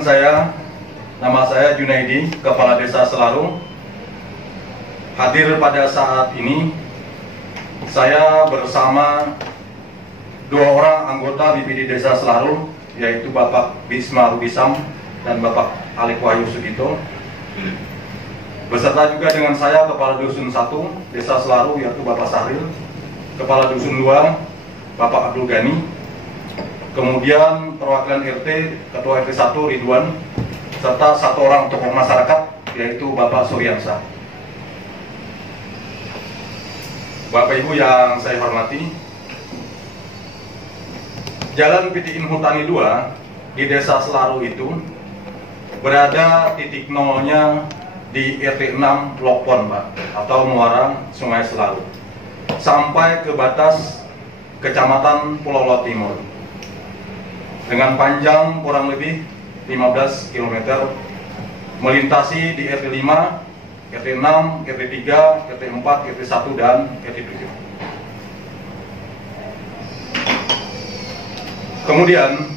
Nama saya Junaidi, Kepala Desa Selaru. Hadir pada saat ini, saya bersama dua orang anggota BPD Desa Selaru, yaitu Bapak Bisma Rubisam dan Bapak Alik Wahyu Sugito. Beserta juga dengan saya Kepala Dusun 1 Desa Selaru, yaitu Bapak Sahril, Kepala Dusun 2 Bapak Abdul Ghani, kemudian perwakilan RT, Ketua RT 1 Ridwan, serta satu orang tokoh masyarakat, yaitu Bapak Suryansa. Bapak Ibu yang saya hormati, Jalan PT Inhutani 2 di Desa Selaru itu berada titik nolnya di RT 6 Lokpon, Pak, atau Muara Sungai Selaru, sampai ke batas Kecamatan Pulau Lot Timur, dengan panjang kurang lebih 15 km, melintasi di RT 5, RT 6, RT 3, RT 4, RT 1, dan RT 7. Kemudian,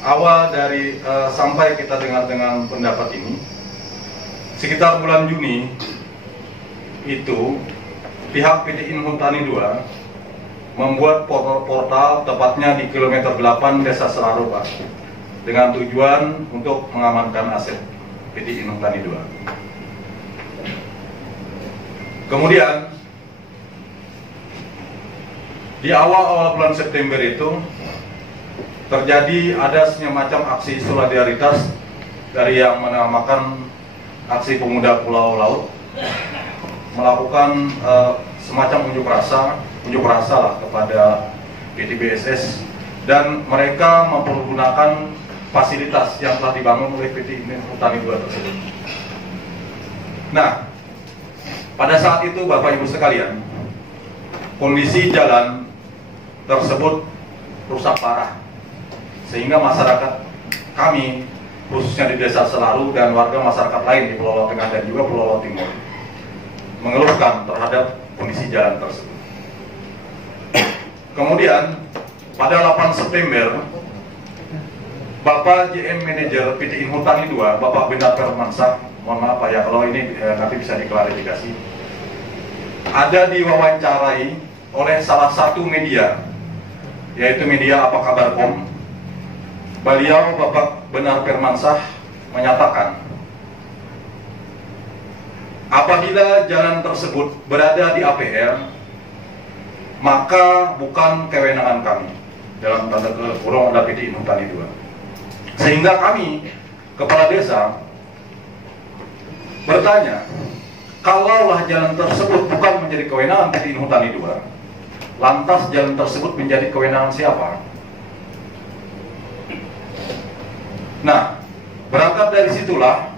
awal dari sampai kita dengar dengan pendapat ini, sekitar bulan Juni itu, pihak PT Inhutani 2 membuat portal tepatnya di kilometer 8 Desa Selaru, Pak, dengan tujuan untuk mengamankan aset PT Inhutani 2. Kemudian di awal bulan September itu terjadi ada semacam aksi solidaritas dari yang menamakan Aksi Pemuda Pulau Laut, melakukan semacam unjuk rasa lah kepada PT BSS, dan mereka mempergunakan fasilitas yang telah dibangun oleh PT Inhutani 2 tersebut. Nah, pada saat itu Bapak Ibu sekalian, kondisi jalan tersebut rusak parah, sehingga masyarakat kami, khususnya di Desa Selaru dan warga masyarakat lain di Pulau Laut Tengah dan juga Pulau Laut Timur, mengeluhkan terhadap kondisi jalan tersebut. Kemudian pada 8 September, Bapak JM Manajer PT Inhutani 2, Bapak Benar Permansah, mohon maaf Pak ya kalau ini nanti bisa diklarifikasi, ada diwawancarai oleh salah satu media, yaitu media Apa Kabar.com. Beliau, Bapak Benar Permansah, menyatakan apabila jalan tersebut berada di APR, maka bukan kewenangan kami, dalam tanda kurung ada PT Inhutani 2. Sehingga kami, kepala desa, bertanya, kalaulah jalan tersebut bukan menjadi kewenangan PT Inhutani 2, lantas jalan tersebut menjadi kewenangan siapa? Nah, berangkat dari situlah,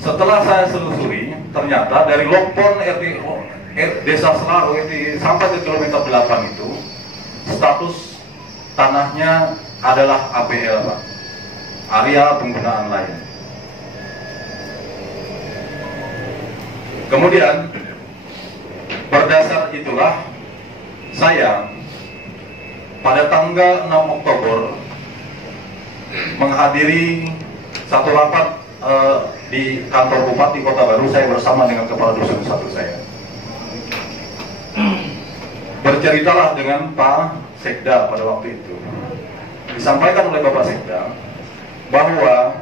setelah saya selusuri, ternyata dari Lokpon Desa Selaru sampai ke kilometer 8 itu, status tanahnya adalah APL, Pak, area penggunaan lain. Kemudian, berdasar itulah, saya pada tanggal 6 Oktober menghadiri satu rapat di kantor Bupati Kota Baru, saya bersama dengan Kepala Dusun 1 saya. Berceritalah dengan Pak Sekda pada waktu itu. Disampaikan oleh Bapak Sekda bahwa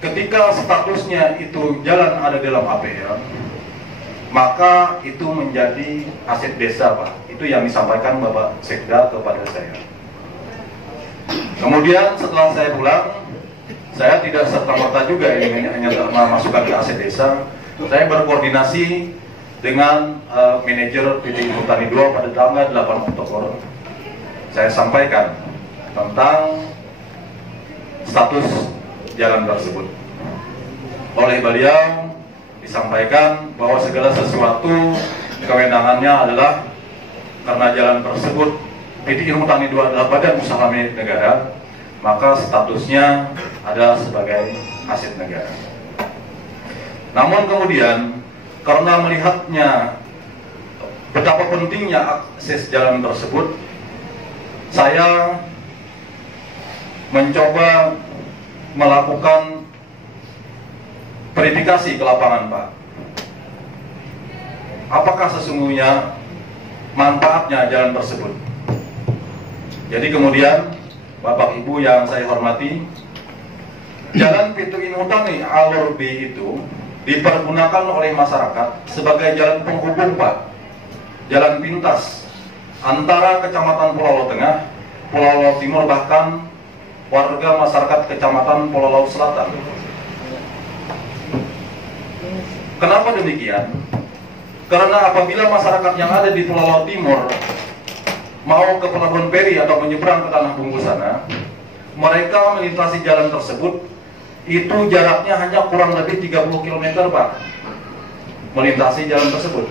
ketika statusnya itu jalan ada dalam APL, maka itu menjadi aset desa, Pak. Itu yang disampaikan Bapak Sekda kepada saya. Kemudian setelah saya pulang, saya tidak serta-merta juga ini hanya masukkan ke aset desa. Saya berkoordinasi dengan manajer PT Inhutani 2 pada tanggal 8 Oktober. Saya sampaikan tentang status jalan tersebut. Oleh beliau disampaikan bahwa segala sesuatu kewenangannya adalah karena jalan tersebut PT Inhutani 2 adalah badan usaha milik negara, maka statusnya ada sebagai aset negara. Namun kemudian karena melihatnya betapa pentingnya akses jalan tersebut, saya mencoba melakukan verifikasi ke lapangan, Pak. Apakah sesungguhnya manfaatnya jalan tersebut? Jadi kemudian, Bapak Ibu yang saya hormati, Jalan Pitu Inhutani Alur B itu dipergunakan oleh masyarakat sebagai jalan penghubung, Pak, jalan pintas antara Kecamatan Pulau Laut Tengah, Pulau Laut Timur, bahkan warga masyarakat Kecamatan Pulau Laut Selatan. Kenapa demikian? Karena apabila masyarakat yang ada di Pulau Laut Timur mau ke Pelabuhan Peri atau menyeberang ke Tanah Bumbu sana, mereka melintasi jalan tersebut, itu jaraknya hanya kurang lebih 30 km, Pak, melintasi jalan tersebut.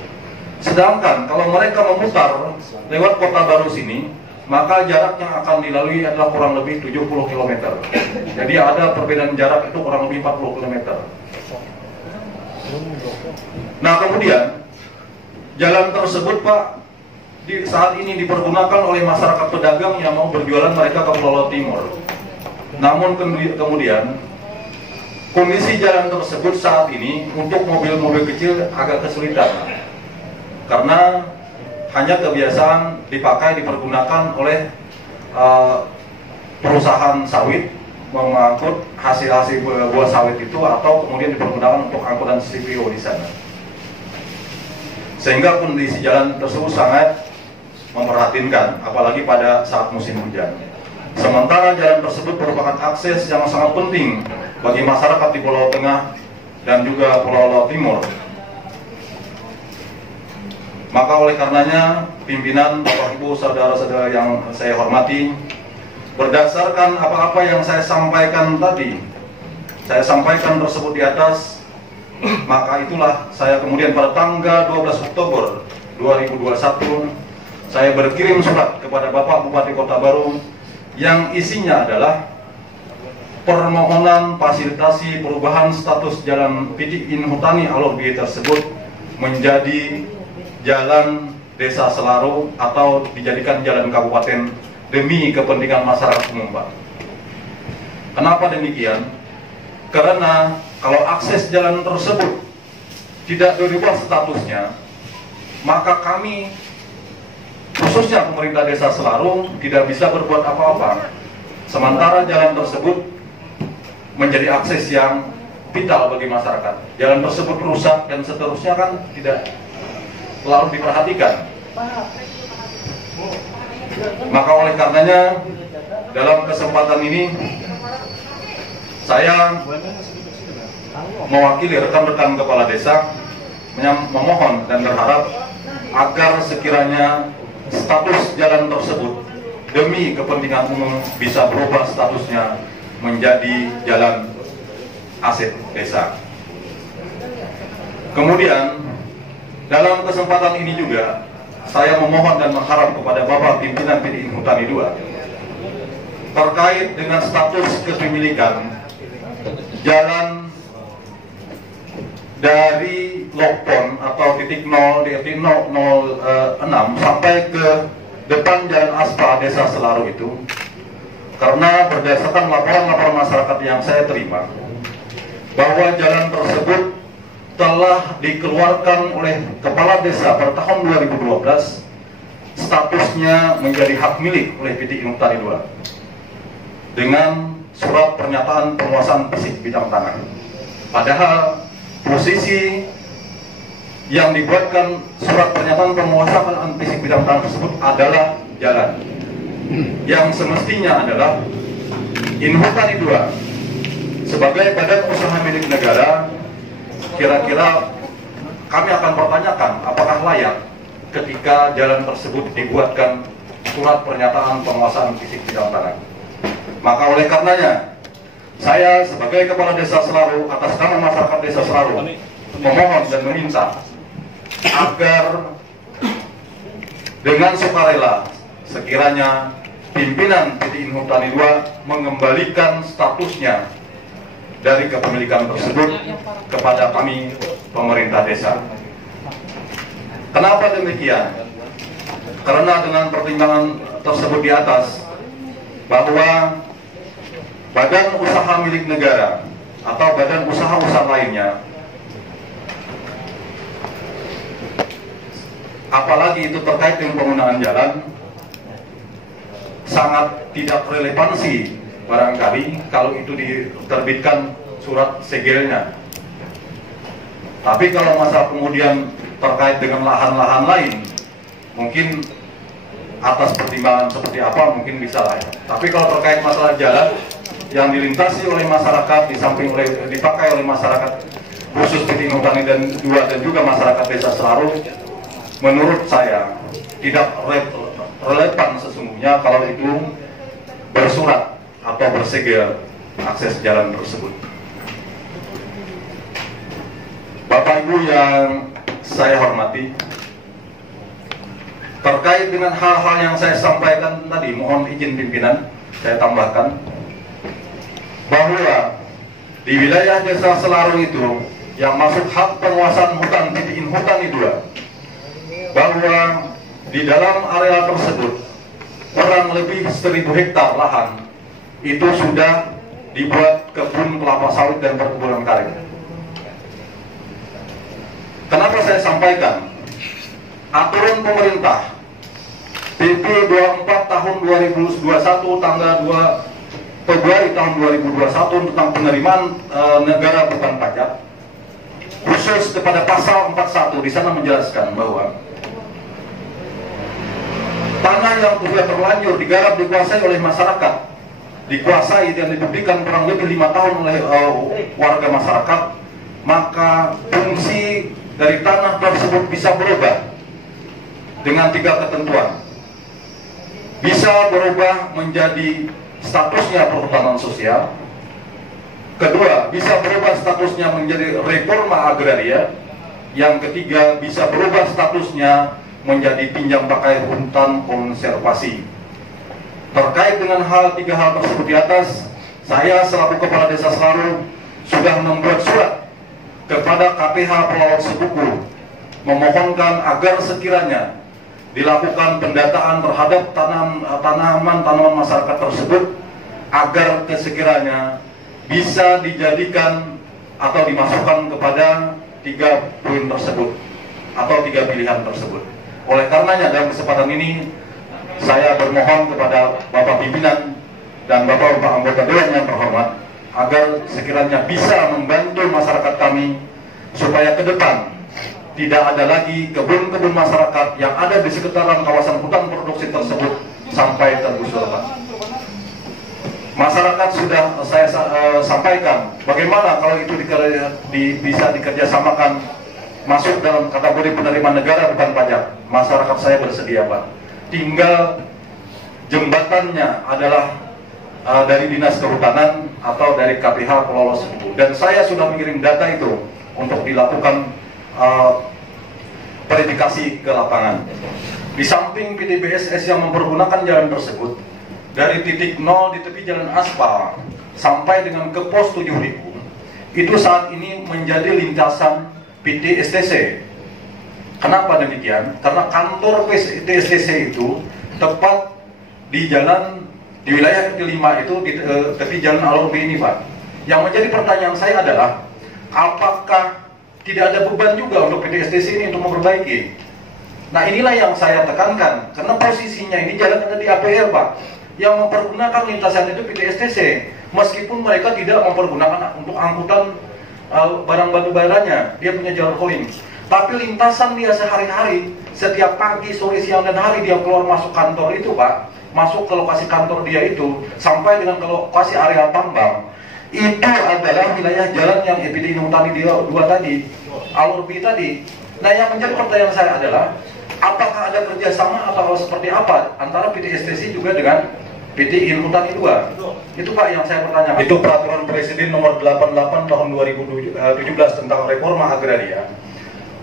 Sedangkan kalau mereka memutar lewat Kota Baru sini, maka jarak yang akan dilalui adalah kurang lebih 70 km. Jadi ada perbedaan jarak itu kurang lebih 40 km. Nah kemudian jalan tersebut, Pak, saat ini dipergunakan oleh masyarakat pedagang yang mau berjualan mereka ke Pulau Laut Timur. Namun kemudian kondisi jalan tersebut saat ini untuk mobil-mobil kecil agak kesulitan, karena hanya kebiasaan dipergunakan oleh perusahaan sawit mengangkut hasil-hasil buah sawit itu, atau kemudian dipergunakan untuk angkutan CPO di sana. Sehingga kondisi jalan tersebut sangat memprihatinkan, apalagi pada saat musim hujan. Sementara jalan tersebut merupakan akses yang sangat penting bagi masyarakat di Pulau Tengah dan juga Pulau Laut Timur. Maka oleh karenanya, pimpinan, Bapak Ibu, saudara-saudara yang saya hormati, berdasarkan apa-apa yang saya sampaikan tadi, saya sampaikan tersebut di atas, maka itulah saya kemudian pada tanggal 12 Oktober 2021, saya berkirim surat kepada Bapak Bupati Kota Baru yang isinya adalah permohonan fasilitasi perubahan status Jalan Pitu Inhutani Alur B tersebut menjadi jalan Desa Selaru atau dijadikan jalan kabupaten demi kepentingan masyarakat umum, Pak. Kenapa demikian? Karena kalau akses jalan tersebut tidak dirubah statusnya, maka kami, khususnya pemerintah Desa Selaru, tidak bisa berbuat apa-apa. Sementara jalan tersebut menjadi akses yang vital bagi masyarakat. Jalan tersebut rusak dan seterusnya kan tidak selalu diperhatikan. Maka oleh karenanya, dalam kesempatan ini saya mewakili rekan-rekan kepala desa memohon dan berharap agar sekiranya status jalan tersebut demi kepentingan umum bisa berubah statusnya menjadi jalan aset desa. Kemudian dalam kesempatan ini juga saya memohon dan mengharap kepada Bapak Pimpinan Pitu Inhutani II terkait dengan status kepemilikan jalan dari Lokpon atau titik 0 di RT 006 sampai ke depan Jalan Aspal Desa Selaru itu, karena berdasarkan laporan-laporan masyarakat yang saya terima bahwa jalan tersebut telah dikeluarkan oleh kepala desa pada tahun 2012, statusnya menjadi hak milik oleh Pitu Inhutani II dengan surat pernyataan penguasaan fisik bidang tanah. Padahal posisi yang dibuatkan surat pernyataan penguasaan fisik bidang tanah tersebut adalah jalan yang semestinya adalah Inhutani II sebagai badan usaha milik negara. Kira-kira kami akan pertanyakan apakah layak ketika jalan tersebut dibuatkan surat pernyataan penguasaan fisik bidang tanah. Maka oleh karenanya, saya sebagai Kepala Desa Selaru atas nama masyarakat Desa Selaru memohon dan meminta agar dengan sukarela sekiranya pimpinan Pitu Inhutani II mengembalikan statusnya dari kepemilikan tersebut kepada kami pemerintah desa. Kenapa demikian? Karena dengan pertimbangan tersebut di atas, bahwa badan usaha milik negara atau badan usaha-usaha lainnya, apalagi itu terkait dengan penggunaan jalan, sangat tidak relevansi barangkali kalau itu diterbitkan surat segelnya. Tapi kalau masalah kemudian terkait dengan lahan-lahan lain, mungkin atas pertimbangan seperti apa mungkin bisa lah ya. Tapi kalau terkait masalah jalan yang dilintasi oleh masyarakat, di samping dipakai oleh masyarakat khusus PT Inhutani dan juga masyarakat Desa Selaru, menurut saya tidak relevan sesungguhnya kalau itu bersurat atau bersegel akses jalan tersebut. Bapak Ibu yang saya hormati, terkait dengan hal-hal yang saya sampaikan tadi, mohon izin pimpinan saya tambahkan bahwa di wilayah Desa Selaru itu yang masuk hak penguasaan hutan PT Inhutani 2, bahwa di dalam area tersebut kurang lebih 1000 hektar lahan itu sudah dibuat kebun kelapa sawit dan perkebunan karet. Kenapa saya sampaikan? Aturan pemerintah PP 24 tahun 2021 tanggal 2 Februari tahun 2021 tentang penerimaan negara bukan pajak, khusus kepada pasal 41 di sana menjelaskan bahwa tanah yang sudah terlanjur digarap dikuasai oleh masyarakat, dikuasai dan dibuktikan kurang lebih 5 tahun oleh warga masyarakat, maka fungsi dari tanah tersebut bisa berubah dengan 3 ketentuan. Bisa berubah menjadi statusnya perhutanan sosial. Kedua, bisa berubah statusnya menjadi reforma agraria. Yang ketiga, bisa berubah statusnya menjadi pinjam pakai hutan konservasi. Terkait dengan 3 hal tersebut di atas, saya selaku Kepala Desa Selaru sudah membuat surat kepada KPH Pulau Sebuku memohonkan agar sekiranya dilakukan pendataan terhadap tanaman masyarakat tersebut agar sekiranya bisa dijadikan atau dimasukkan kepada 3 poin tersebut atau 3 pilihan tersebut. Oleh karenanya dalam kesempatan ini saya bermohon kepada Bapak Pimpinan dan Bapak-Bapak anggota Dewan yang terhormat agar sekiranya bisa membantu masyarakat kami supaya ke depan tidak ada lagi kebun-kebun masyarakat yang ada di sekitaran kawasan hutan produksi tersebut sampai tergusur. Masyarakat sudah saya sampaikan bagaimana kalau itu bisa dikerjasamakan masuk dalam kategori penerimaan negara bukan pajak. Masyarakat saya bersedia, Pak. Tinggal jembatannya adalah dari Dinas Kehutanan atau dari KPH Pulau Sebuku. Dan saya sudah mengirim data itu untuk dilakukan verifikasi ke lapangan. Di samping PT BSS yang mempergunakan jalan tersebut dari titik 0 di tepi jalan aspal sampai dengan ke pos 7000 itu saat ini menjadi lintasan PT STC. Kenapa demikian? Karena kantor PT STC itu tepat di jalan di wilayah PT 5 itu di tepi jalan Alur B ini, Pak. Yang menjadi pertanyaan saya adalah apakah tidak ada beban juga untuk PT STC ini untuk memperbaiki? Nah, inilah yang saya tekankan karena posisinya ini jalan ada di APL, Pak. Yang mempergunakan lintasan itu PT STC, meskipun mereka tidak mempergunakan untuk angkutan barang batu baranya, dia punya jalur hauling. Tapi lintasan dia sehari-hari, setiap pagi, sore, siang, dan hari dia keluar masuk kantor itu, Pak, masuk ke lokasi kantor dia itu, sampai dengan ke lokasi area tambang, itu adalah wilayah jalan yang PT Inhutani 2 tadi, Alur B tadi. Nah, yang menjadi pertanyaan saya adalah, apakah ada kerjasama atau seperti apa antara PT STC juga dengan PT Inhutani 2? Itu, Pak, yang saya bertanya. Itu peraturan Presiden nomor 88 tahun 2017 tentang reforma agraria.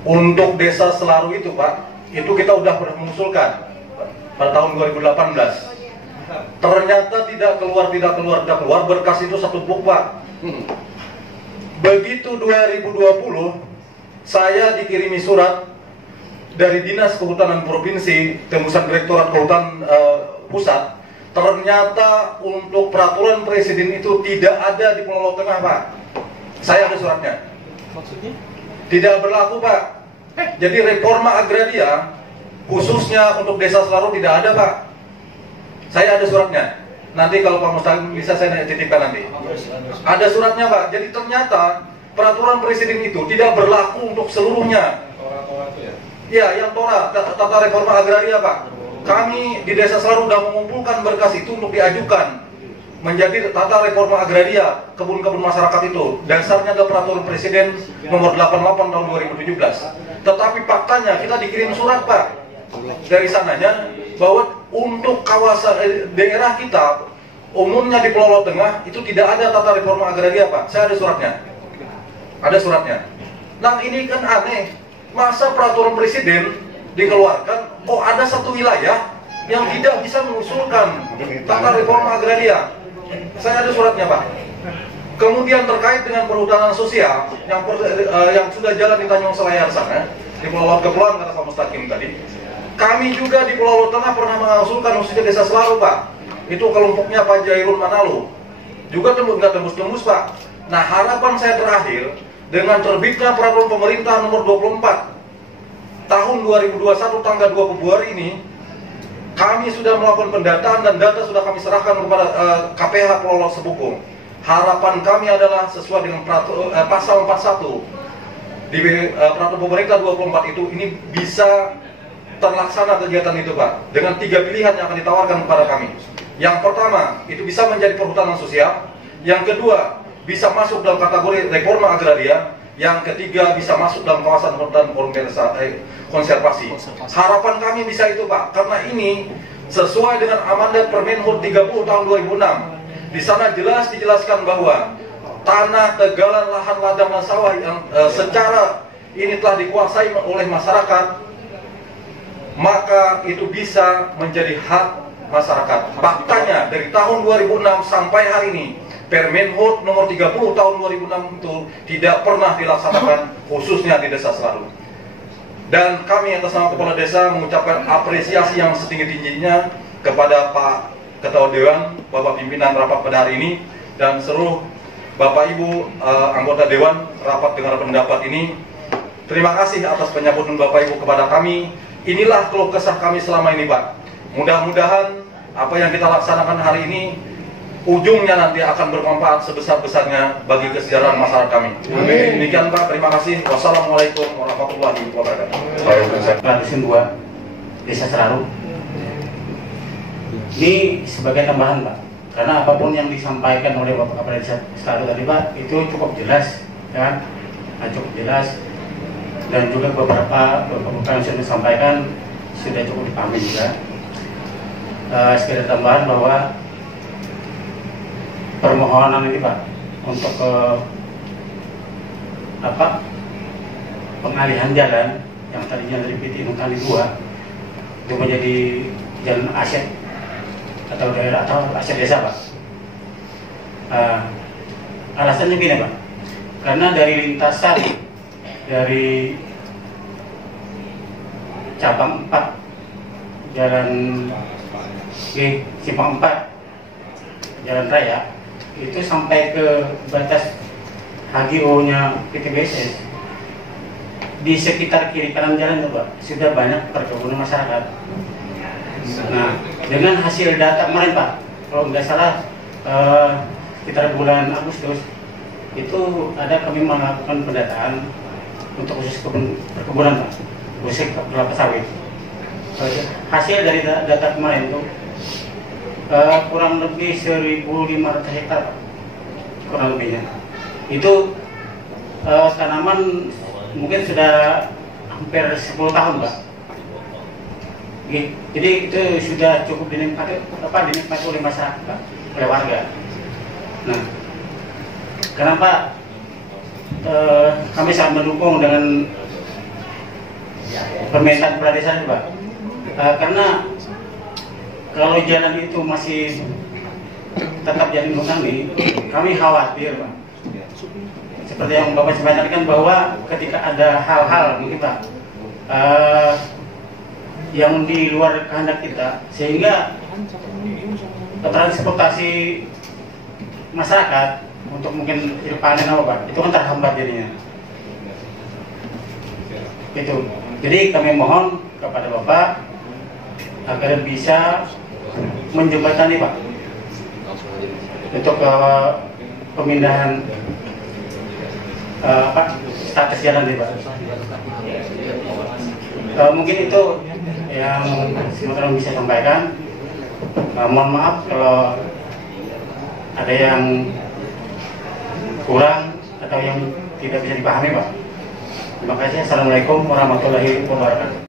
Untuk Desa Selaru itu, Pak, itu kita sudah mengusulkan pada tahun 2018. Ternyata tidak keluar, berkas itu satu buku, Pak. Begitu 2020, saya dikirimi surat dari Dinas Kehutanan Provinsi, tembusan Direktorat Kehutanan Pusat, ternyata untuk peraturan presiden itu tidak ada di Pulau Low Tengah, Pak. Saya ada suratnya. Maksudnya? Tidak berlaku, Pak. Jadi reforma agraria khususnya untuk desa Selarong tidak ada, Pak. Saya ada suratnya. Nanti kalau Pak Mustaqim bisa saya titipkan nanti. Ada suratnya, Pak. Jadi ternyata peraturan presiden itu tidak berlaku untuk seluruhnya. Ya, yang Tora, tata reforma agraria, Pak. Kami di desa Selarong sudah mengumpulkan berkas itu untuk diajukan menjadi tata reforma agraria kebun-kebun masyarakat itu. Dasarnya adalah peraturan presiden nomor 88 tahun 2017. Tetapi faktanya kita dikirim surat, Pak, dari sananya bahwa untuk kawasan daerah kita umumnya di Pulau Low Tengah itu tidak ada tata reforma agraria, Pak. Saya ada suratnya. Ada suratnya. Nah, ini kan aneh. Masa peraturan presiden dikeluarkan, kok ada satu wilayah yang tidak bisa mengusulkan tata reforma agraria. Saya ada suratnya, Pak. Kemudian terkait dengan perhutanan sosial yang sudah jalan di Tanjung Selayar sana, di Pulau Low Kepulauan, kata Pak Mustaqim tadi, kami juga di Pulau Low Tengah pernah mengusulkan khususnya desa Selarong, Pak. Itu kelompoknya Pak Jairun Manalo. Juga nggak tembus-tembus, Pak. Nah, harapan saya terakhir dengan terbitnya peraturan pemerintah nomor 24 tahun 2021 tanggal 2 Februari ini, kami sudah melakukan pendataan dan data sudah kami serahkan kepada KPH Pulau Low Sebukung. Harapan kami adalah sesuai dengan pasal 41 di peraturan pemerintah 24 itu, ini bisa terlaksana kegiatan itu, Pak, dengan 3 pilihan yang akan ditawarkan kepada kami. Yang pertama, itu bisa menjadi perhutanan sosial. Yang kedua, bisa masuk dalam kategori reforma agraria. Yang ketiga, bisa masuk dalam kawasan hutan konservasi. Harapan kami bisa itu, Pak, karena ini sesuai dengan amandat Permenhub 30 tahun 2006. Di sana jelas dijelaskan bahwa tanah, tegalan, lahan ladang dan sawah yang secara ini telah dikuasai oleh masyarakat, maka itu bisa menjadi hak masyarakat. Faktanya dari tahun 2006 sampai hari ini, Permenhub nomor 30 tahun 2006 itu tidak pernah dilaksanakan khususnya di desa Selarong. Dan kami atas nama Kepala Desa mengucapkan apresiasi yang setinggi-tingginya kepada Pak Ketua Dewan, Bapak Pimpinan rapat pada hari ini, dan seluruh Bapak Ibu anggota Dewan rapat dengar pendapat ini. Terima kasih atas penyambutan Bapak Ibu kepada kami. Inilah keluh kesah kami selama ini, Pak. Mudah-mudahan apa yang kita laksanakan hari ini ujungnya nanti akan bermanfaat sebesar-besarnya bagi kesejahteraan masyarakat kami. Amin. Demikian, Pak. Terima kasih. Wassalamualaikum warahmatullahi wabarakatuh. Lapisan 2 Desa Selarong. Ini sebagai tambahan, Pak, karena apapun yang disampaikan oleh Bapak Kepala Desa Selarong tadi, Pak, itu cukup jelas, ya kan? Nah, cukup jelas, dan juga beberapa yang sudah disampaikan sudah cukup dipahami juga. Sekedar tambahan bahwa permohonan ini, Pak, untuk pengalihan jalan yang tadinya dari PT Inukani 2 itu menjadi jalan aset atau daerah atau aset desa, Pak. Alasannya gini, Pak, karena dari lintasan dari cabang 4 jalan Simpang 4 jalan raya itu sampai ke batas HGO-nya PTBSS, di sekitar kiri kanan jalan itu, Pak, sudah banyak perkebunan masyarakat. Nah, dengan hasil data kemarin, Pak, kalau nggak salah sekitar bulan Agustus itu ada kami melakukan pendataan untuk khusus perkebunan, Pak, khusus kelapa sawit. Hasil dari data kemarin itu kurang lebih 1.500 hektar, Pak, kurang lebihnya. Itu tanaman mungkin sudah hampir 10 tahun, Pak. Jadi itu sudah cukup dinikmati oleh masyarakat, Pak, oleh warga. Nah, kenapa kami sangat mendukung dengan permintaan Kepala Desa ini, Pak? Karena kalau jalan itu masih tetap jadi kami khawatir, Pak. Seperti yang Bapak sampaikan bahwa ketika ada hal-hal mungkin, Pak, yang di luar kehendak kita, sehingga transportasi masyarakat untuk mungkin hidup panen apa Pak, itu kan terhambat jadinya. Itu. Jadi kami mohon kepada Bapak agar bisa menjembatani Pak untuk pemindahan status jalan ini Pak. Mungkin itu yang sementara bisa sampaikan. Mohon maaf kalau ada yang kurang atau yang tidak bisa dipahami Pak. Terima kasih. Assalamualaikum warahmatullahi wabarakatuh.